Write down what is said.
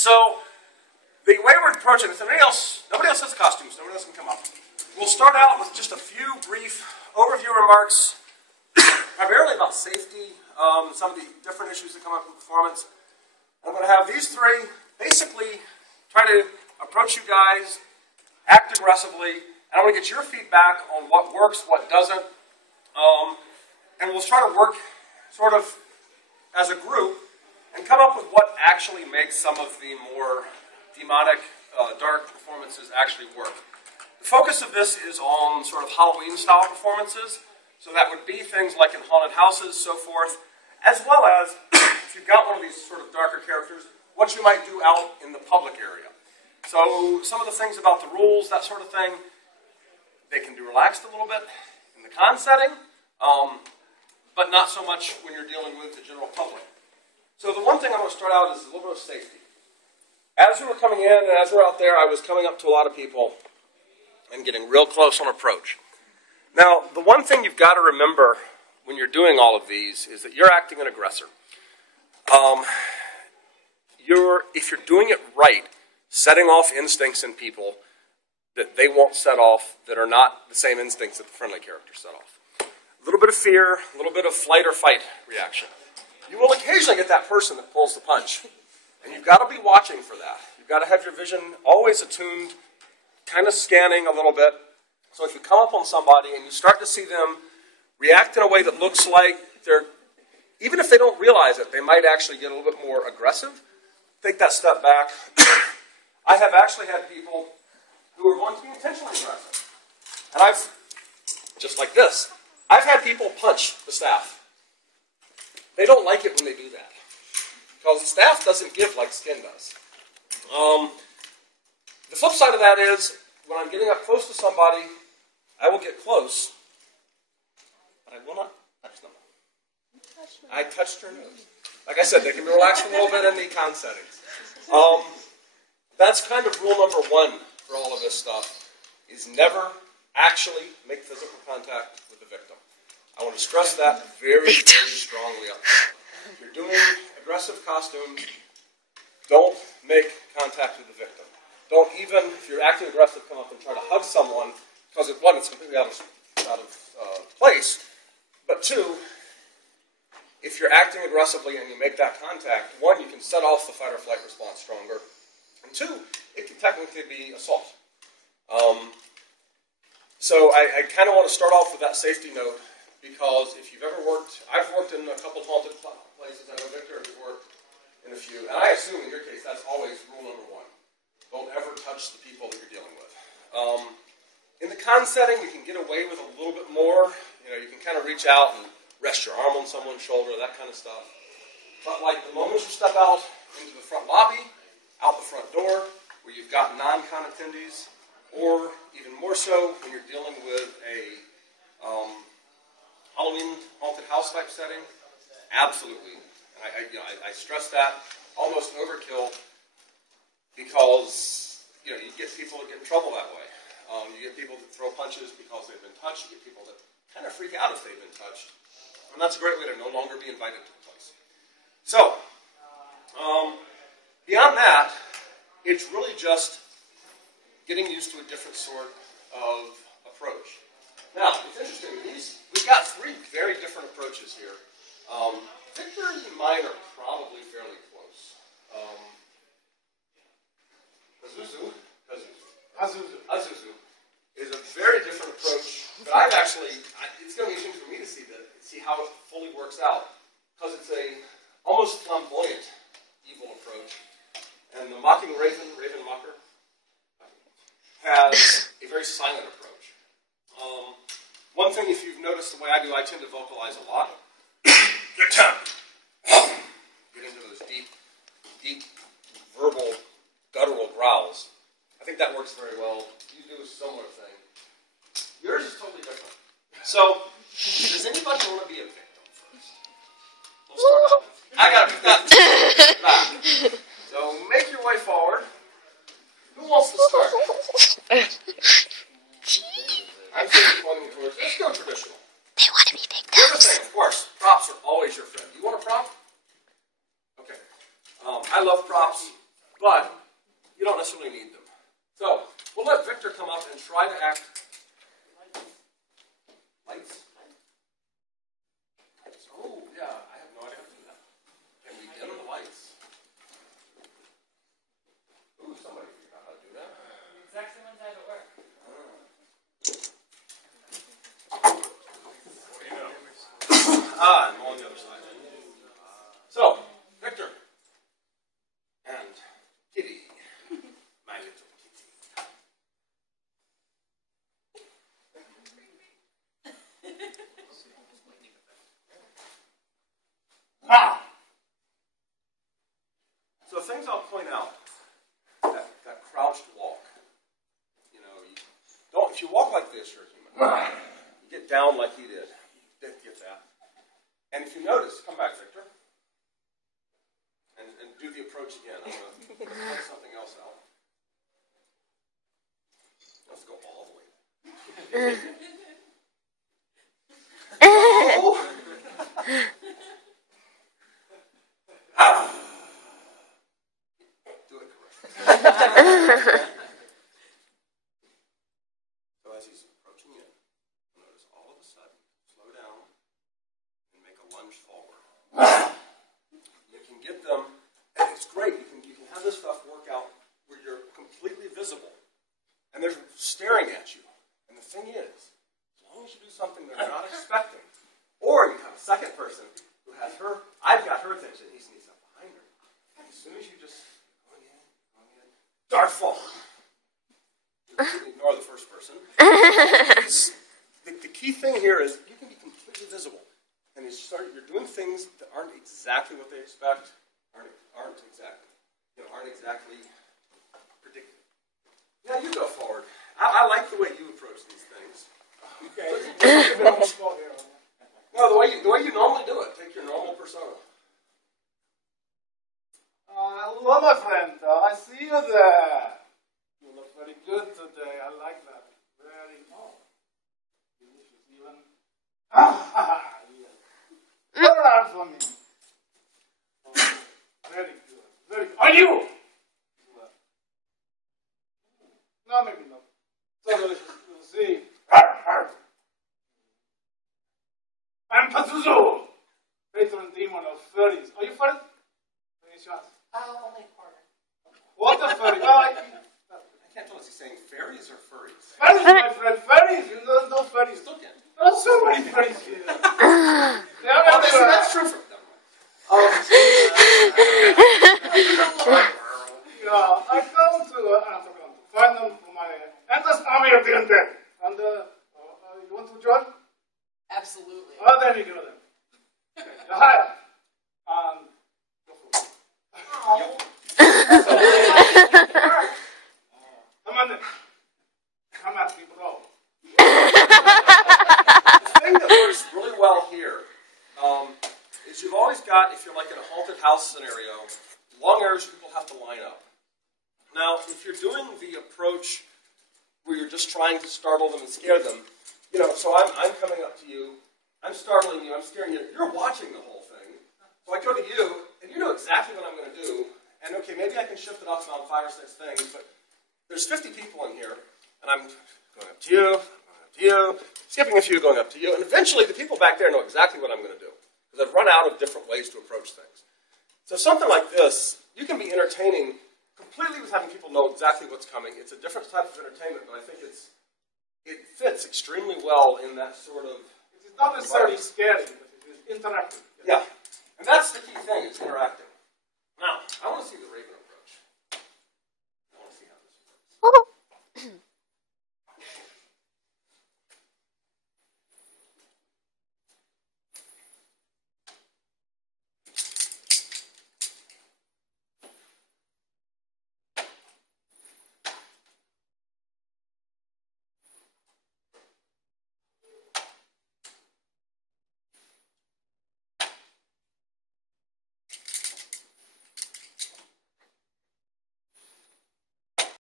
So the way we're approaching this, nobody else has costumes, nobody else can come up. We'll start out with just a few brief overview remarks, primarily about safety, some of the different issues that come up in performance. I'm going to have these three basically try to approach you guys, act aggressively, and I want to get your feedback on what works, what doesn't, and we'll try to work sort of as a group and come up with what actually makes some of the more demonic, dark performances actually work. The focus of this is on sort of Halloween-style performances, so that would be things like in haunted houses, so forth, as well as, if you've got one of these sort of darker characters, what you might do out in the public area. So some of the things about the rules, that sort of thing, they can be relaxed a little bit in the con setting, but not so much when you're dealing with the general public. So the one thing I'm going to start out is a little bit of safety. As we were coming in and as we were out there, I was coming up to a lot of people and getting real close on approach. Now, the one thing you've got to remember when you're doing all of these is that you're acting an aggressor. If you're doing it right, setting off instincts in people that they won't set off that are not the same instincts that the friendly characters set off. A little bit of fear, a little bit of flight or fight reaction. You will occasionally get that person that pulls the punch. And you've got to be watching for that. You've got to have your vision always attuned, kind of scanning a little bit. So if you come up on somebody and you start to see them react in a way that looks like they're, even if they don't realize it, they might actually get a little bit more aggressive, take that step back. I have actually had people who are going to be intentionally aggressive. And I've, just like this, I've had people punch the staff. They don't like it when they do that. Because the staff doesn't give like skin does. The flip side of that is, when I'm getting up close to somebody, I will get close, but I will not touch them. I touched her nose. Like I said, they can be relaxed a little bit in the con settings. That's kind of rule number one for all of this stuff, is never actually make physical contact with the victim. I want to stress that very, very strongly up front. If you're doing aggressive costumes, don't make contact with the victim. Don't even, if you're acting aggressive, come up and try to hug someone, because one, it's completely out of place, but two, if you're acting aggressively and you make that contact, one, you can set off the fight or flight response stronger, and two, it can technically be assault. So I kind of want to start off with that safety note, because if you've ever worked, I've worked in a couple haunted places. I know Victor has worked in a few, and I assume in your case that's always rule number one. Don't ever touch the people that you're dealing with. In the con setting, you can get away with a little bit more. You know, you can kind of reach out and rest your arm on someone's shoulder, that kind of stuff. But like the moment you step out into the front lobby, out the front door, where you've got non-con attendees, or even more so when you're dealing with a Halloween haunted house type setting, absolutely. I stress that, almost overkill, because you get people that get in trouble that way. You get people that throw punches because they've been touched. You get people that kind of freak out if they've been touched. And that's a great way to no longer be invited to the place. So, beyond that, it's really just getting used to a different sort of approach. Now, it's interesting. We've got three very different approaches here. Victor's and mine are probably fairly close. Azuzu is a very different approach, but I've actually, it's going to be interesting for me to see how it fully works out, because it's a almost flamboyant evil approach. And the Mocking Raven Mocker, has a very silent approach. One thing, if you've noticed the way I do, I tend to vocalize a lot. Get into those deep, verbal, guttural growls. I think that works very well. You do a similar thing. Yours is totally different. So, does anybody want to be a victim first? We'll start out. I got it. So, make your way forward. Who wants to start? I'm thinking pointing towards. Let's go traditional. They want to be victims. Here's the thing, of course. Props are always your friend. You want a prop? Okay. I love props. but you don't necessarily need them. So we'll let Victor come up and try to act. Lights? Oh, yeah, I have no idea how to do that. Can we dim the lights? Ooh, somebody figured out how to do that. The exact same ones I have at work. And on the other side. So, Victor and Kitty, my little kitty. So things I'll point out, that crouched walk. You know, you don't, if you walk like this, you're human. You get down like he did. Get that. And if you notice, come back, Victor, and do the approach again. I'm going to point something else out. Let's go all the way. Oh. Do it correctly. So as he's approaching in, you'll notice all of a sudden, slow down and make a lunge forward. You can get them, and it's great. You can have this stuff work out where you're completely visible, and they're staring at you. And the thing is, as long as you do something they're not expecting, or you have a second person who has her, I've got her attention, he sneaks up behind her. As soon as you just going in, dart forward. Ignore the first person. The key thing here is you can be completely visible. And you're doing things that aren't exactly what they expect, aren't exactly predicted. Yeah, you go forward. I like the way you approach these things. Okay. No, the way you normally do it. Take your normal persona. Hello, my friend. I see you there. You look very good today. I like that. Very delicious even. Yes. Turn around for me. Oh, very good. Very good. Are you? No, maybe not. So delicious. We'll see. I'm Pazuzu, patron demon of furries. Are you furry? Any chance? Only a quarter. What a furry? Well, I can't tell if he's saying fairies or furries. Furries, my friend, furries. You know, no furries. Still can't. There are so many furries here. They are everywhere. That's true for them. Yeah, I come to AnthroCon to find them for my endless army of the undead. And you want to join? Absolutely. Oh, there you go then. Okay. Hi. Go for it. Come on then. Come at me, bro. The thing that works really well here is you've always got, if you're like in a haunted house scenario, long areas where people have to line up. Now, if you're doing the approach where you're just trying to startle them and scare them, you know, so I'm coming up to you, I'm startling you, I'm scaring you, you're watching the whole thing. So I go to you, and you know exactly what I'm going to do, and okay, maybe I can shift it off on 5 or 6 things, but there's 50 people in here, and I'm going up to you, going up to you, skipping a few, going up to you, and eventually the people back there know exactly what I'm going to do, because I've run out of different ways to approach things. So something like this, you can be entertaining completely with having people know exactly what's coming. It's a different type of entertainment, but I think it fits extremely well in that sort of... It's not necessarily scary, but it is interactive. Yeah. And that's the key thing, is interacting. Now, I want to see the raven.